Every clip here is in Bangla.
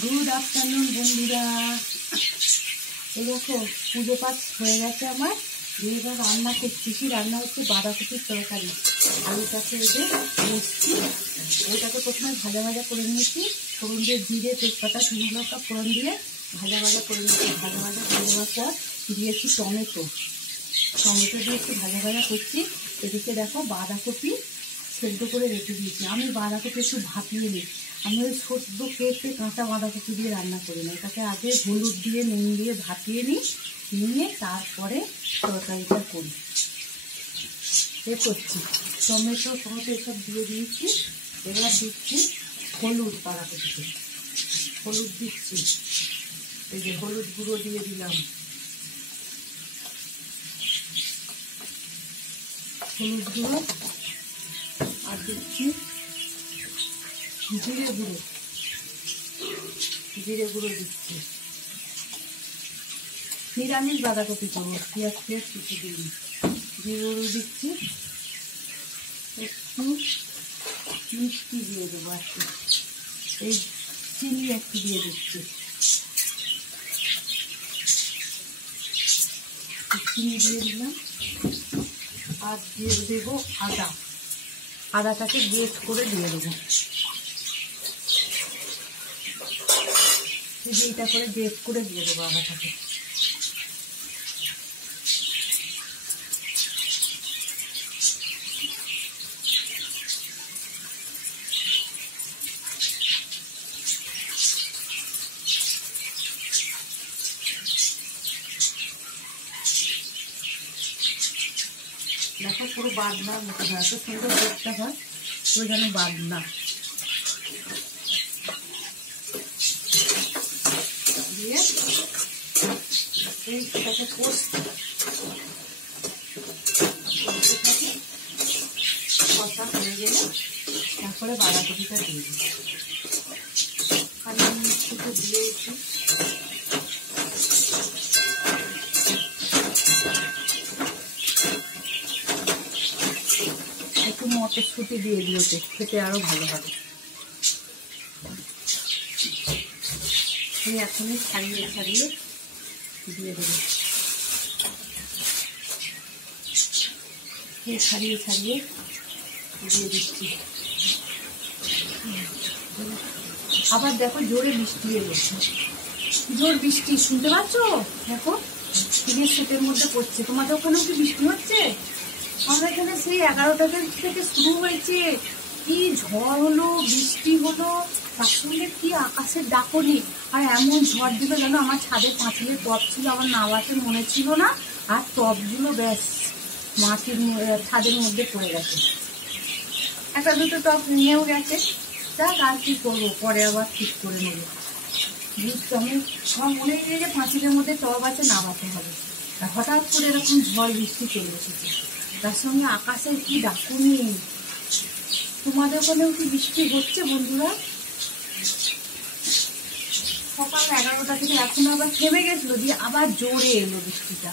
গুড আফটারনুন বন্ধুরা। এই দেখো পুজো পাঠ হয়ে গেছে আমার। এবার রান্না করছি, কি রান্না হচ্ছে? বাঁধাকপির তরকারি। আলুটাকে এদের মিষ্টি ওইটাকে প্রথমে ভাজা ভাজা করে নিয়েছি। ফোড়ন দিয়ে জিরে তেজপাতা শুকনো লঙ্কা ফোড়ন দিয়ে ভাজা ভাজা করে নিয়েছি। ভাজা ভাজা করে দেওয়ার পর দিয়েছি টমেটো দিয়ে একটু ভাজা ভাজা করছি। এদিকে দেখো বাঁধাকপি সেদ্ধ করে রেখে দিয়েছি। আমি বাঁধাকপি একটু ভাপিয়ে নিই। আমি ওই সদ্য কেটে কাঁচা বাঁধাকপি দিয়ে রান্না করি না, এটাকে আগে হলুদ দিয়ে নুন দিয়ে ভাপিয়ে নিয়ে তারপরে তরকারিটা করি। এ করছি টমেটো এসব দিয়ে দিয়েছি। এবার দিচ্ছি হলুদ, বাঁধাকপিতে হলুদ দিচ্ছি। এই যে হলুদ গুঁড়ো দিয়ে দিলাম, হলুদ গুঁড়ো। আর দিচ্ছি জিরে গুঁড়ো দিচ্ছি। নিরামিষ বাঁধাকপি করবো, পেঁয়াজ কিছু দিই। জিরে গুঁড়ো দিচ্ছি, একটু মিষ্টি দিয়ে দেবো, একটু এই চিনি একটু দিয়ে দিচ্ছি। চিনি দিয়ে দিলাম। আর দিয়ে দেবো আদাটাকে গ্রেট করে দিয়ে দেবো। এইটা করে গ্রেট করে দিয়ে দেবো আদাটাকে। দেখো পুরো বাদনার মতো হয়, এত সুন্দর দেখতে হয়, পুরো যেন বাদনা। দিয়ে এইটাকে কষা হয়ে গেলে তারপরে বাঁধাকপিটা দিয়ে দিই। আমি একটু দিয়েছি। একটু মটরশুঁটি দিয়ে দিয়েছে, খেতে আরো ভালো হবে। এখনই ছাড়িয়ে দিয়ে দেবো। ছাড়িয়ে দিয়ে দিচ্ছি। আবার দেখো জোরে বৃষ্টি এলো, জোর বৃষ্টি শুনতে পাচ্ছ? দেখো টিনের সেটের মধ্যে পড়ছে। তোমাদের ওখানেও কি বৃষ্টি হচ্ছে? আমাদের এখানে সেই 11টা থেকে শুরু হয়েছে। কি ঝড় হলো, বৃষ্টি হলো, তার সঙ্গে কি আকাশের ডাকনি। আর এমন ঝড় দিল যেন আমার ছাদের পাঁচিলের টব ছিল, আমার নাওয়াতে মনে ছিল না। আর টবগুলো ব্যাস মাটির ছাদের মধ্যে পড়ে গেছে। একটা দুটো টব নিয়েও গেছে। যাক, আর কি করবো, পরে আবার ঠিক করে নেবো। আমার মনে হয় যে পাঁচিলের মধ্যে টব আছে, নামাতে হবে। আর হঠাৎ করে এরকম ঝড় বৃষ্টি চলে এসেছে, তার সঙ্গে আকাশের কি ডাকুনি। তোমাদের ওখানেও কি বৃষ্টি হচ্ছে বন্ধুরা? সকাল 11টা থেকে এখন আবার থেমে গেছিল, দিয়ে আবার জোরে এলো বৃষ্টিটা।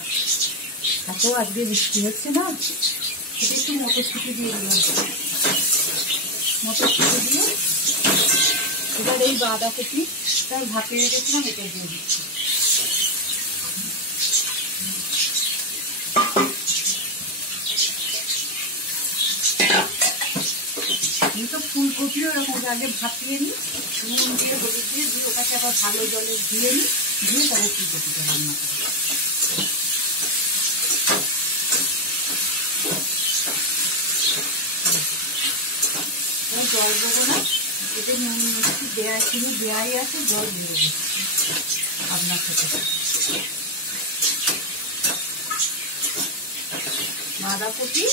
এত আজকে বৃষ্টি হচ্ছে না। এটা একটু মটরশুঁটি দিয়ে দিলাম। মটরশুঁটি দিয়ে এবার এই বাঁধাকপি তার ভাপিয়ে রেখেছিলাম, এটা দিয়ে দিচ্ছি। আমি তো ফুলকপিও এরকম আগে ভাপিয়ে নিই, নুন দিয়ে হলুদ দিয়ে ওটাকে আবার ভালো জলে ধুয়ে নিই, দিয়ে তারপরে ফুলকপিটা রান্না করি। জল দেবো না, এতে নুন মিষ্টি দেওয়া ছিল, দেওয়াই আছে, জল দিয়ে দেবো আপনার থেকে। বাঁধাকপি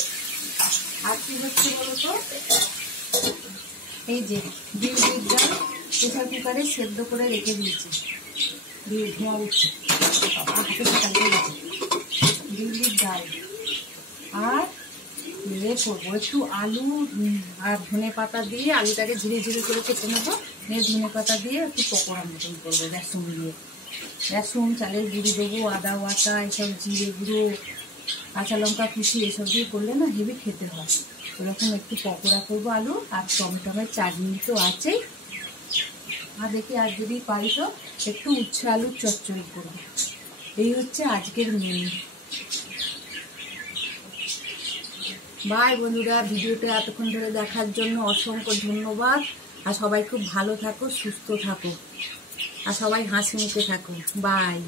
আর কি হচ্ছে বলতো, এই যে বিউলির ডাল প্রেসার কুকারে সেদ্ধ করে রেখে দিয়েছি। ধোঁয়া উঠছে, হাতে কাটিয়ে গেছে। বিউলির ডাল আর করবো একটু আলু আর ধনে পাতা দিয়ে, আলুটাকে ঝিরে ঝিরে করে কেটে নেবো, ধনে পাতা দিয়ে একটু পকোড়া মতন করবো রসুন দিয়ে। রসুন, চালের গুঁড়ি দেবো, আদা বাটা, এসব জিরে গুঁড়ো, কাঁচা লঙ্কা কুচি এসব দিয়ে করলে না হেবি খেতে হয়। ওরকম একটু পকোড়া করবো আলু আর টমেটোমের চাটনি তো আছেই। আর দেখি আর যদি পারি তো একটু উচ্ছে আলুর চচ্চড়ি করবো। এই হচ্ছে আজকের মেনু। বাই বন্ধুরা, ভিডিওটা এতক্ষণ ধরে দেখার জন্য অসংখ্য ধন্যবাদ। আর সবাই খুব ভালো থাকো, সুস্থ থাকো, আর সবাই হাসি মুখে থাকো। বাই।